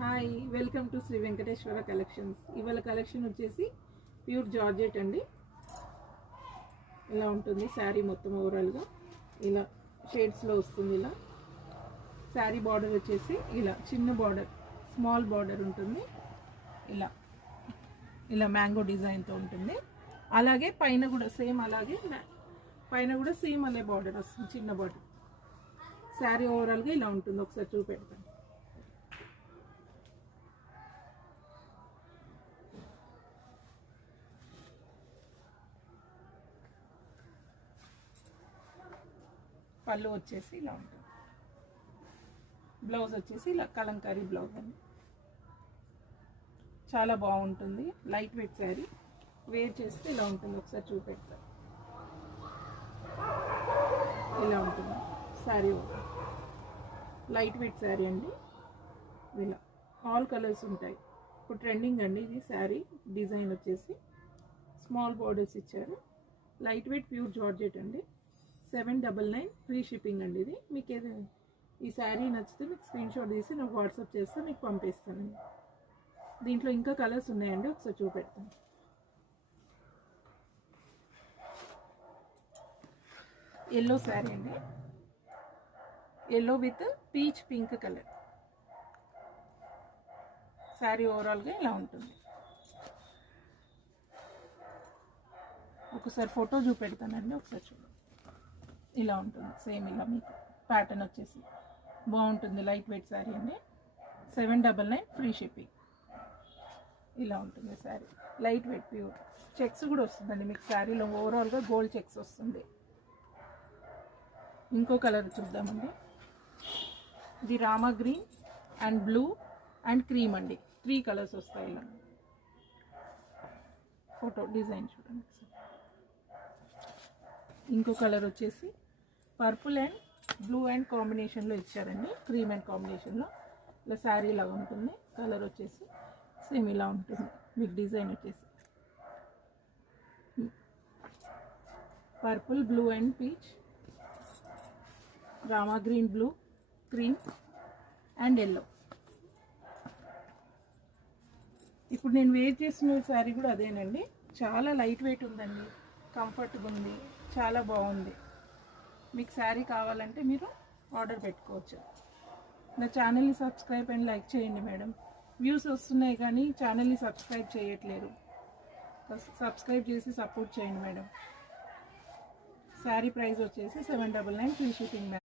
Hi, welcome to Sri Venkateswara collections. ఇవాళ collection వచ్చేసి pure georgette అండి. ఇలా ఉంటుంది శారీ మొత్తం ఓవరాల్గా ఇలా షేడ్స్లో వస్తుంది. ఇలా శారీ బార్డర్ వచ్చేసి ఇలా చిన్న బార్డర్, స్మాల్ బార్డర్ ఉంటుంది. ఇలా ఇలా మ్యాంగో డిజైన్తో ఉంటుంది. అలాగే పైన కూడా సేమ్, అలాగే పైన కూడా సేమ్ అనే బార్డర్ వస్తుంది, చిన్న బార్డర్. శారీ ఓవరాల్గా ఇలా ఉంటుంది. ఒకసారి చూపెడతాను. పళ్ళు వచ్చేసి ఇలా ఉంటుంది. బ్లౌజ్ వచ్చేసి ఇలా కలంకారీ బ్లౌజ్ అండి. చాలా బాగుంటుంది. లైట్ వెయిట్ శారీ, వేర్ చేస్తే ఇలా ఉంటుంది. ఒకసారి చూపెడతా. ఇలా ఉంటుంది శారీ. లైట్ వెయిట్ శారీ అండి. ఇలా ఆల్ కలర్స్ ఉంటాయి. ఇప్పుడు ట్రెండింగ్ అండి ఇది. శారీ డిజైన్ వచ్చేసి స్మాల్ బార్డర్స్ ఇచ్చారు. లైట్ వెయిట్ ప్యూర్ జార్జెట్ అండి. 799 ఫ్రీ షిప్పింగ్ అండి. ఇది మీకు ఏదైనా ఈ శారీ నచ్చితే మీకు స్క్రీన్ షాట్ తీసి నాకు వాట్సాప్ చేస్తే మీకు పంపిస్తానండి. దీంట్లో ఇంకా కలర్స్ ఉన్నాయండి, ఒకసారి చూపెడతాను. ఎల్లో శారీ అండి. Yellow with peach pink colour. Sari ఓవరాల్గా ఇలా ఉంటుంది. ఒకసారి ఫోటో చూపెడతానండి, ఒకసారి చూడండి. ఇలా ఉంటుంది సేమ్. ఇలా మీకు ప్యాటర్న్ వచ్చేసి బాగుంటుంది. లైట్ వెయిట్ శారీ అండి. 799 ఫ్రీ షిప్పింగ్. ఇలా ఉంటుంది sari. Light weight pure. Checks కూడా వస్తుందండి మీకు శారీలో. ఓవరాల్గా గోల్డ్ చెక్స్ వస్తుంది. ఇంకో కలర్ చూద్దామండి. ఇది Rama green and blue and cream అండి. 3 కలర్స్ వస్తాయి. ఇలా ఫోటో డిజైన్ చూడండి. ఇంకో కలర్ వచ్చేసి పర్పుల్ అండ్ బ్లూ అండ్ కాంబినేషన్లో ఇచ్చారండి. క్రీమ్ అండ్ కాంబినేషన్లో ఇలా శారీ ఇలా ఉంటుంది. కలర్ వచ్చేసి సేమ్ ఇలా ఉంటుంది. మీకు డిజైన్ వచ్చేసి purple, blue and peach, Rama green, blue, cream and yellow. ఇప్పుడు నేను వేర్ చేసిన శారీ కూడా అదేనండి. చాలా లైట్ వెయిట్ ఉందండి. కంఫర్ట్గా ఉంది. చాలా బాగుంది. మీకు శారీ కావాలంటే మీరు ఆర్డర్ పెట్టుకోవచ్చు. నా ఛానల్ని సబ్స్క్రైబ్ అండ్ లైక్ చేయండి మేడం. వ్యూస్ వస్తున్నాయి కానీ ఛానల్ని సబ్స్క్రైబ్ చేయట్లేరు. సబ్స్క్రైబ్ చేసి సపోర్ట్ చేయండి మేడం. శారీ ప్రైస్ వచ్చేసి 799 ఫ్రీ షిప్పింగ్ మేడం.